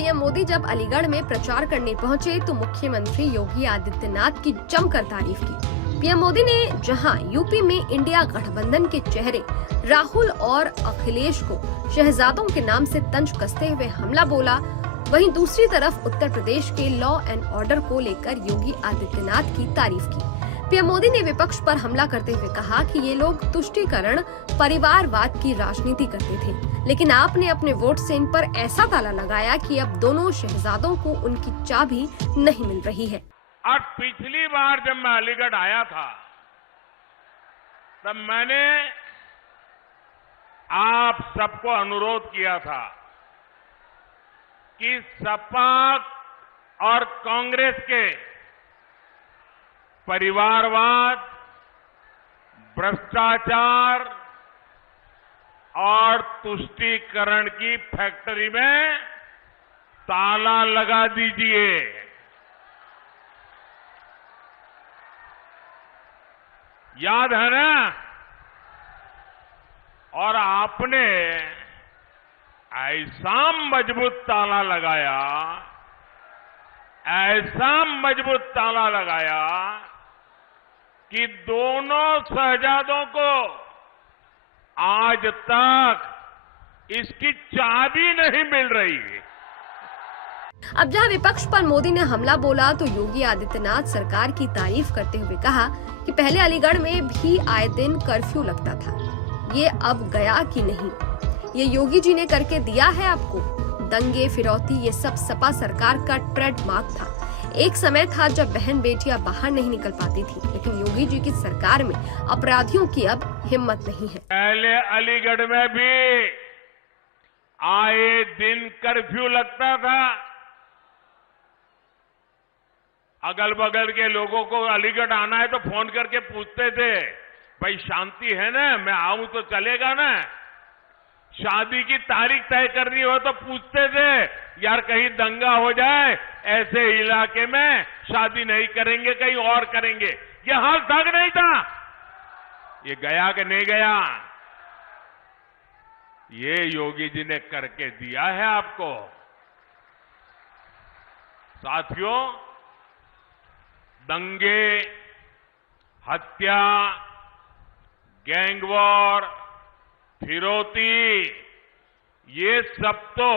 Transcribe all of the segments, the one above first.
PM Modi जब अलीगढ़ में प्रचार करने पहुंचे तो मुख्यमंत्री योगी आदित्यनाथ की जमकर तारीफ की। पीएम मोदी ने जहां यूपी में इंडिया गठबंधन के चेहरे राहुल और अखिलेश को शहजादों के नाम से तंज कसते हुए हमला बोला, वहीं दूसरी तरफ उत्तर प्रदेश के लॉ एंड ऑर्डर को लेकर योगी आदित्यनाथ की तारीफ की। पीएम मोदी ने विपक्ष पर हमला करते हुए कहा कि ये लोग तुष्टीकरण परिवारवाद की राजनीति करते थे, लेकिन आपने अपने वोट से इन पर ऐसा ताला लगाया कि अब दोनों शहजादों को उनकी चाबी नहीं मिल रही है। और पिछली बार जब मैं अलीगढ़ आया था तब मैंने आप सबको अनुरोध किया था कि सपा और कांग्रेस के परिवारवाद, भ्रष्टाचार और तुष्टीकरण की फैक्ट्री में ताला लगा दीजिए। याद है ना? और आपने ऐसा मजबूत ताला लगाया, ऐसा मजबूत ताला लगाया कि दोनों शहजादों को आज तक इसकी चाबी नहीं मिल रही। अब जहां विपक्ष पर मोदी ने हमला बोला तो योगी आदित्यनाथ सरकार की तारीफ करते हुए कहा कि पहले अलीगढ़ में भी आए दिन कर्फ्यू लगता था, ये अब गया कि नहीं, ये योगी जी ने करके दिया है आपको। दंगे, फिरौती, ये सब सपा सरकार का ट्रेडमार्क था। एक समय था जब बहन बेटियां बाहर नहीं निकल पाती थी, लेकिन योगी जी की सरकार में अपराधियों की अब हिम्मत नहीं है। पहले अलीगढ़ में भी आए दिन कर्फ्यू लगता था। अगल बगल के लोगों को अलीगढ़ आना है तो फोन करके पूछते थे, भाई शांति है ना, मैं आऊं तो चलेगा ना। शादी की तारीख तय करनी हो तो पूछते थे, यार कहीं दंगा हो जाए, ऐसे इलाके में शादी नहीं करेंगे, कहीं और करेंगे। ये हाल था कि नहीं था? ये गया कि नहीं गया? ये योगी जी ने करके दिया है आपको। साथियों, दंगे, हत्या, गैंग वॉर, फिरौती, ये सब तो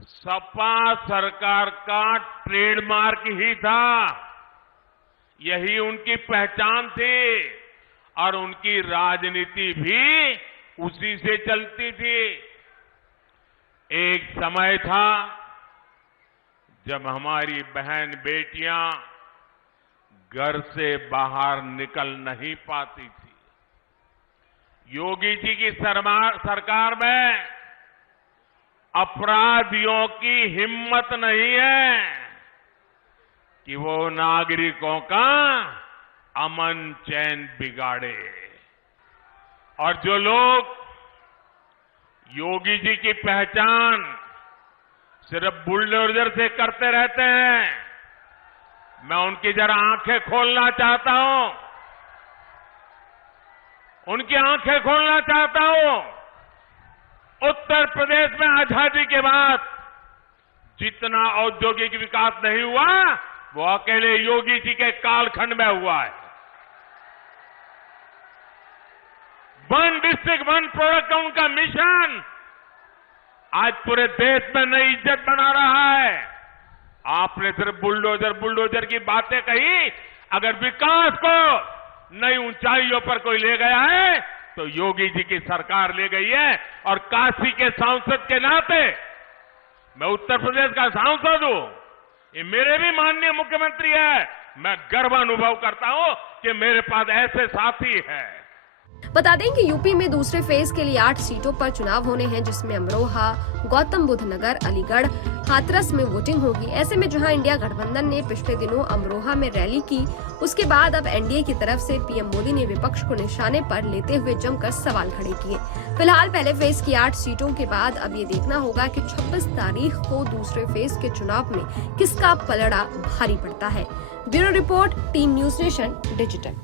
सपा सरकार का ट्रेडमार्क ही था। यही उनकी पहचान थी और उनकी राजनीति भी उसी से चलती थी। एक समय था जब हमारी बहन बेटियां घर से बाहर निकल नहीं पाती थी। योगी जी की सरकार में अपराधियों की हिम्मत नहीं है कि वो नागरिकों का अमन चैन बिगाड़े। और जो लोग योगी जी की पहचान सिर्फ बुलडोजर से करते रहते हैं, मैं उनकी जरा आंखें खोलना चाहता हूं, उनकी आंखें खोलना चाहता हूं। उत्तर प्रदेश में आजादी के बाद जितना औद्योगिक विकास नहीं हुआ वो अकेले योगी जी के कालखंड में हुआ है। वन डिस्ट्रिक्ट वन प्रोडक्ट का उनका मिशन आज पूरे देश में नई इज्जत बना रहा है। आपने सिर्फ बुलडोजर की बातें कही, अगर विकास को नई ऊंचाइयों पर कोई ले गया है तो योगी जी की सरकार ले गई है। और काशी के सांसद के नाते मैं उत्तर प्रदेश का सांसद हूं, ये मेरे भी माननीय मुख्यमंत्री है। मैं गर्व अनुभव करता हूं कि मेरे पास ऐसे साथी हैं। बता दें कि यूपी में दूसरे फेज के लिए 8 सीटों पर चुनाव होने हैं, जिसमें अमरोहा, गौतम बुद्ध नगर, अलीगढ़, हाथरस में वोटिंग होगी। ऐसे में जहां इंडिया गठबंधन ने पिछले दिनों अमरोहा में रैली की, उसके बाद अब एनडीए की तरफ से पीएम मोदी ने विपक्ष को निशाने पर लेते हुए जमकर सवाल खड़े किए। फिलहाल पहले फेज की 8 सीटों के बाद अब ये देखना होगा कि 26 तारीख को दूसरे फेज के चुनाव में किसका पलड़ा भारी पड़ता है। Bureau report, team news nation digital.